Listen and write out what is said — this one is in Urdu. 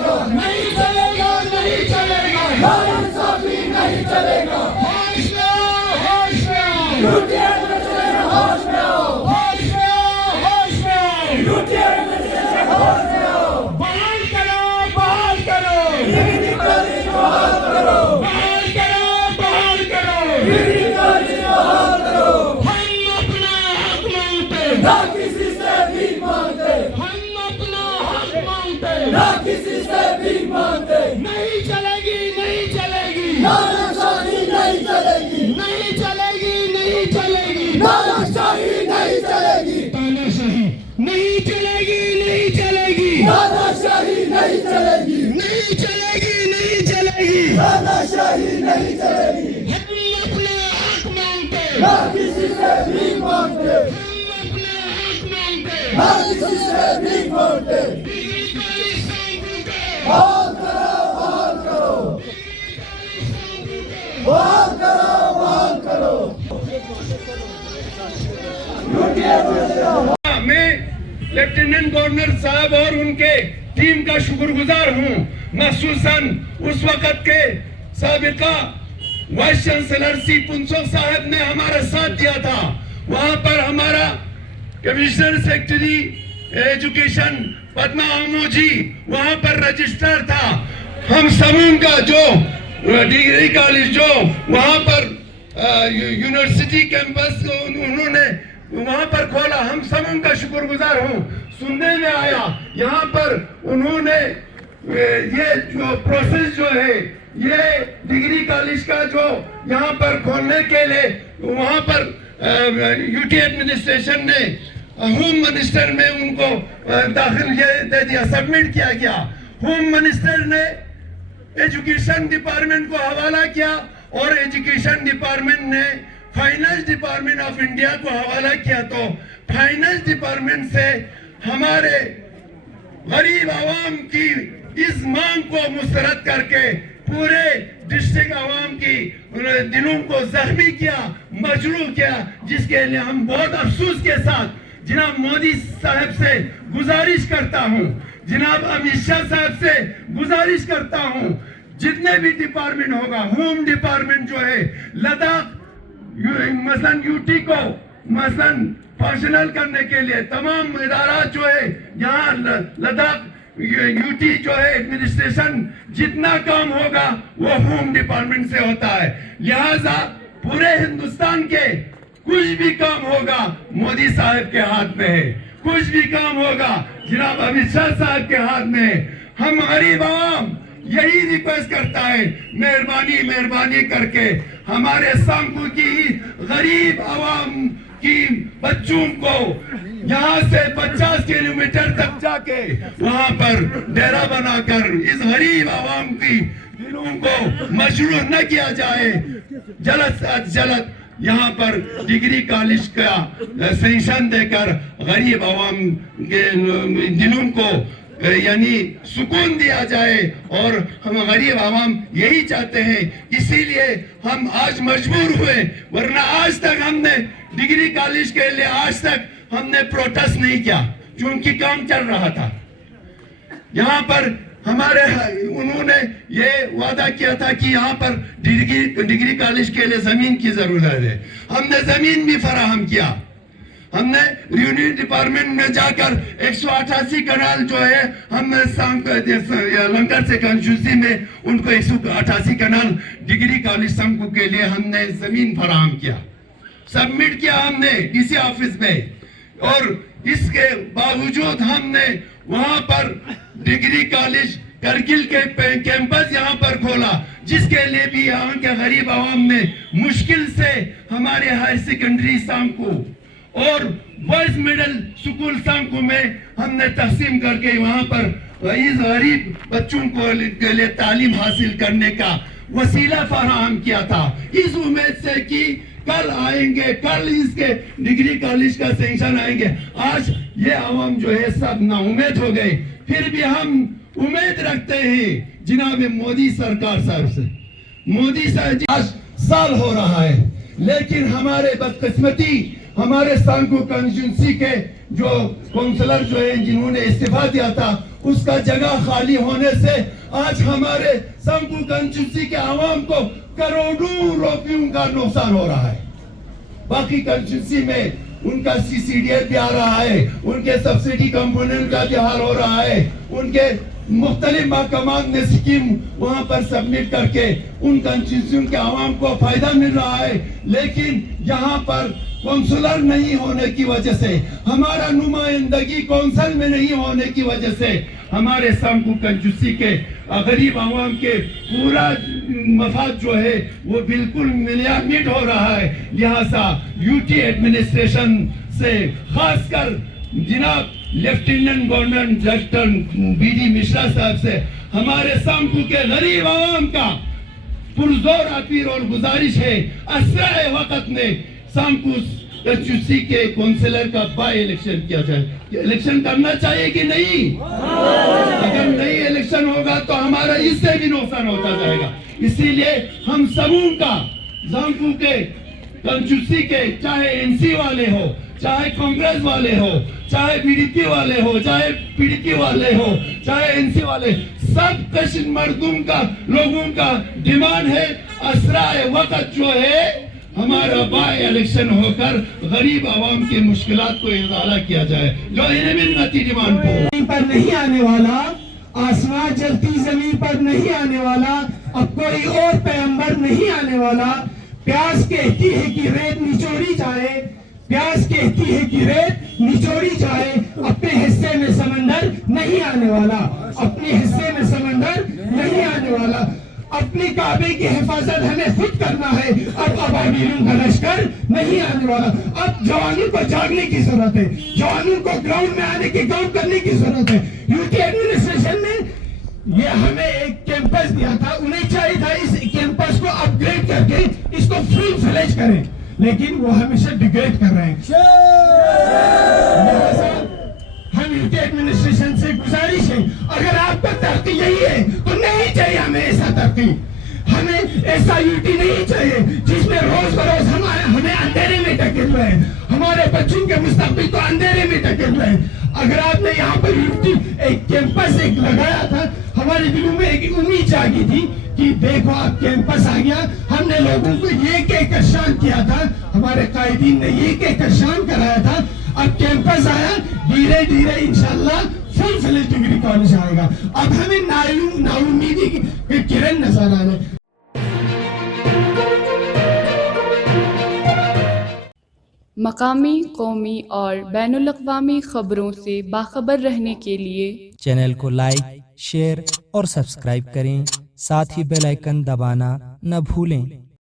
نہیں چلے گا، نہیں چلے گا، ناانصافی نہیں چلے گا۔ ہوش میں آؤ، ہوش میں آؤ، لوٹیے ہوش میں آؤ، ہوش میں آؤ، ہوش میں آؤ، لوٹیے ہوش میں آؤ۔ بحال کرو، بحال کرو، ڈگری کالج بحال کرو، بحال کرو، بحال کرو، ڈگری کالج بحال کرو۔ ہم اپنا حق مانگتے، نہ کسی سے بھی مانگتے، ہم اپنا حق مانگتے، نہ کسی سے بھی مانگتے۔ نہیں چلے گی، نہیں چلے گی، ناانصافی نہیں چلے گی، نہیں چلے گی، نہیں چلے گی، ناانصافی نہیں چلے گی، تاناشاہی نہیں چلے گی، نہیں چلے گی، تاناشاہی نہیں چلے گی، نہیں چلے گی، نہیں چلے گی، تاناشاہی نہیں چلے گی۔ ہم اپنا حق مانگتے، نہ کسی سے بھی مانگتے، ہم اپنا حق مانگتے، نہ کسی سے بھی مانگتے۔ ڈگری کالج سانکو کے بحال کرو، بحال کرو، بحال کرو، بحال کرو۔ میں لیفٹیننٹ گورنر صاحب اور ان کے ٹیم کا شکر گزار ہوں، مخصوصاً اس وقت کے سابقہ وائس چانسلر سی پنسو صاحب نے ہمارا ساتھ دیا تھا۔ وہاں پر ہمارا کمشنر سیکٹری ایجوکیشن پدما آمو جی وہاں پر رجسٹر تھا۔ ہم سمون کا جو ڈگری کالج جو وہاں پر یونیورسٹی کیمپس انہوں نے وہاں پر کھولا، ہم سمون کا شکر گزار ہوں۔ سننے میں آیا یہاں پر انہوں نے یہ جو پروسیس جو ہے یہ ڈگری کالج کا جو یہاں پر کھولنے کے لیے وہاں پر یو ٹی ایڈمنسٹریشن نے ہوم منسٹر میں ان کو داخل یہ دے دیا، سبمٹ کیا گیا۔ ہوم منسٹر نے ایجوکیشن ڈپارٹمنٹ کو حوالہ کیا اور ایجوکیشن ڈپارٹمنٹ نے فائنانس ڈپارٹمنٹ آف انڈیا کو حوالہ کیا، تو فائنانس ڈپارٹمنٹ سے ہمارے غریب عوام کی اس مانگ کو مسترد کر کے پورے ڈسٹرکٹ عوام کی دلوں کو زخمی کیا، مجروح کیا، جس کے لیے ہم بہت افسوس کے ساتھ جناب مودی صاحب سے گزارش کرتا ہوں، جناب امیت شاہ صاحب سے گزارش کرتا ہوں، جتنے بھی ڈپارٹمنٹ ہوگا، ہوم ڈپارٹمنٹ جو ہے لداخ مثلا یوٹی کو مثلا فنکشنل کرنے کے لیے تمام ادارات جو ہے یہاں لداخ یوٹی جو ہے ایڈمنسٹریشن جتنا کام ہوگا وہ ہوم ڈپارٹمنٹ سے ہوتا ہے، لہذا پورے ہندوستان کے کچھ بھی کام ہوگا مودی صاحب کے ہاتھ میں ہے، کچھ بھی کام ہوگا جناب امیت شاہ صاحب کے ہاتھ میں ہے۔ ہم غریب عوام یہی ریکویسٹ کرتا ہے، مہربانی کر کے ہمارے سانکو کی غریب عوام کی بچوں کو یہاں سے 50 کلومیٹر تک جا کے وہاں پر ڈیرا بنا کر اس غریب عوام کی دلوں کو مشروع نہ کیا جائے، جلد از جلد یہاں پر ڈگری کالج کا سینکشن دے کر غریب عوام کے دلوں کو یعنی سکون دیا جائے، اور ہم غریب عوام یہی چاہتے ہیں، اسی لیے ہم آج مجبور ہوئے، ورنہ آج تک ہم نے ڈگری کالج کے لیے آج تک ہم نے پروٹیسٹ نہیں کیا، چونکہ کام چل رہا تھا۔ یہاں پر ہمارے انہوں نے یہ وعدہ کیا تھا کہ یہاں پر ڈگری کالج کے لیے زمین کی ضرورت ہے، ہم نے زمین بھی فراہم کیا۔ ہم نے ریونیو ڈپارٹمنٹ میں جا کر 188 کنال جو ہے ہم نے لنگر سے کنسٹیٹوئنسی میں ان کو 188 کنال ڈگری کالج سانکو کے لیے ہم نے زمین فراہم کیا، سبمٹ کیا ہم نے ڈی سی آفس میں، اور اس کے باوجود ہم نے وہاں پر ڈگری کالج کرگل کے کیمپس یہاں پر کھولا، جس کے لیے بھی یہاں کے غریب عوام نے مشکل سے ہمارے ہائر سیکنڈری سانکو اور بوائز میڈل سکول سانکو میں ہم نے تقسیم کر کے وہاں پر اس غریب بچوں کو لیے تعلیم حاصل کرنے کا وسیلہ فراہم کیا تھا، اس امید سے کہ کل آئیں گے، کل اس کے ڈگری کالج کا سینکشن آئیں گے۔ آج یہ عوام جو ہے سب نا امید ہو گئے، پھر بھی ہم امید رکھتے ہیں جناب مودی سرکار صاحب سے۔ مودی صاحب آج سال ہو رہا ہے، لیکن ہمارے بدقسمتی ہمارے سانکو کنسٹیٹوئنسی کے جو کونسلر جو ہیں جنہوں نے استعفیٰ دیا تھا اس کا جگہ خالی ہونے سے آج ہمارے سنکو کنسٹیچوئنسی کے عوام کو کروڑوں روپیوں کا نقصان ہو رہا ہے. باقی کنسٹیچوئنسی میں ان کا CCDF بھی آ رہا ہے, ان کے سبسڈی کمپوننٹ کا بھی حال ہو رہا ہے, ان کے مختلف محکمات نے اسکیم وہاں پر سبمٹ کر کے ان کنسٹیچوئنسی کے عوام کو فائدہ مل رہا ہے. لیکن یہاں پر کونسلر نہیں ہونے کی وجہ سے, ہمارا نمائندگی کونسل میں نہیں ہونے کی وجہ سے ہمارے سنکو کنسٹیچوئنسی کے غریب عوام کے پورا مفاد جو ہے وہ بالکل ملیامٹ ہو رہا ہے. لہٰذا UT ایڈمنسٹریشن سے خاص کر جناب lieutenant governor doctor BD Mishra صاحب سے ہمارے سنکو کے غریب عوام کا پرزور اپیل اور گزارش ہے, اسرع وقت میں سنکو کنسٹیچوئنسی کے کونسلر کا بائی الیکشن کیا جائے. الیکشن کرنا چاہیے کہ نہیں؟ اگر نہیں الیکشن ہوگا تو ہمارا اس سے بھی نقصان ہوتا جائے گا. اسی لیے ہم سبوں کا سنکو کے کنسٹیچوئنسی کے چاہے NC والے ہو, چاہے کانگریس والے ہو, چاہے BDP والے ہو, چاہے PDP والے ہو, چاہے NC والے, سب کشن مردم کا لوگوں کا ڈیمانڈ ہے اسرع وقت جو ہے ہمارا بائی الیکشن ہو کر غریب عوام کی مشکلات کو ازالہ کیا جائے, جو انہیں ڈیمانڈ کو پر نہیں آنے والا, آسمان جلتی زمین پر نہیں آنے والا, اب کوئی اور پیغمبر نہیں آنے والا. پیاس کہتی ہے کہ ریت نچوڑی جائے, پیاس کہتی ہے کہ ریت نچوڑی جائے, اپنے حصے میں سمندر نہیں آنے والا, اپنے حصے میں سمندر نہیں آنے والا. اپنی کعبے کی حفاظت ہمیں خود کرنا ہے, اب ابابیلوں کا لشکر نہیں آنے والا. اب جوانوں کو جاگنے کی ضرورت ہے, جوانوں کو گراؤنڈ میں آنے کی کام کرنے کی ضرورت ہے. UT ایڈمنسٹریشن نے یہ ہمیں ایک کیمپس دیا تھا, انہیں چاہیے تھا اس کیمپس کو اپ گریڈ کر کے اس کو فل فلیج کریں, لیکن وہ ہمیشہ ڈیگریڈ کر رہے ہیں. ہم UT ایڈمنسٹریشن سے گزارش ہے, اگر آپ کا ترقی یہی ہے تو نہیں چاہیے ہمیں ایسا ترقی, ہمیں ایسا UT نہیں چاہیے جس میں روز بروز ہمیں اندھیرے میں ڈھکیل رہے ہیں, ہمارے بچوں کے مستقبل کو اندھیرے میں ڈھکیل رہے ہیں. اگر آپ نے یہاں پر UT ایک کیمپس ایک لگایا تھا, ہمارے دلوں میں ایک امید جاگی تھی کہ دیکھو آپ کیمپس آ گیا, ہم نے لوگوں کو یہ کہہ کر شان کیا تھا, ہمارے قائدین نے یہ کہہ کر شان کرایا تھا, اب کیمپس آیا, دھیرے دھیرے انشاءاللہ فل فلیج ڈگری کالج آئے گا. اب ہمیں نا امیدی کی کرن نظر آنے. مقامی، قومی اور بین الاقوامی خبروں سے باخبر رہنے کے لیے چینل کو لائک، شیئر اور سبسکرائب کریں. ساتھ ہی بیل آئیکن دبانا نہ بھولیں.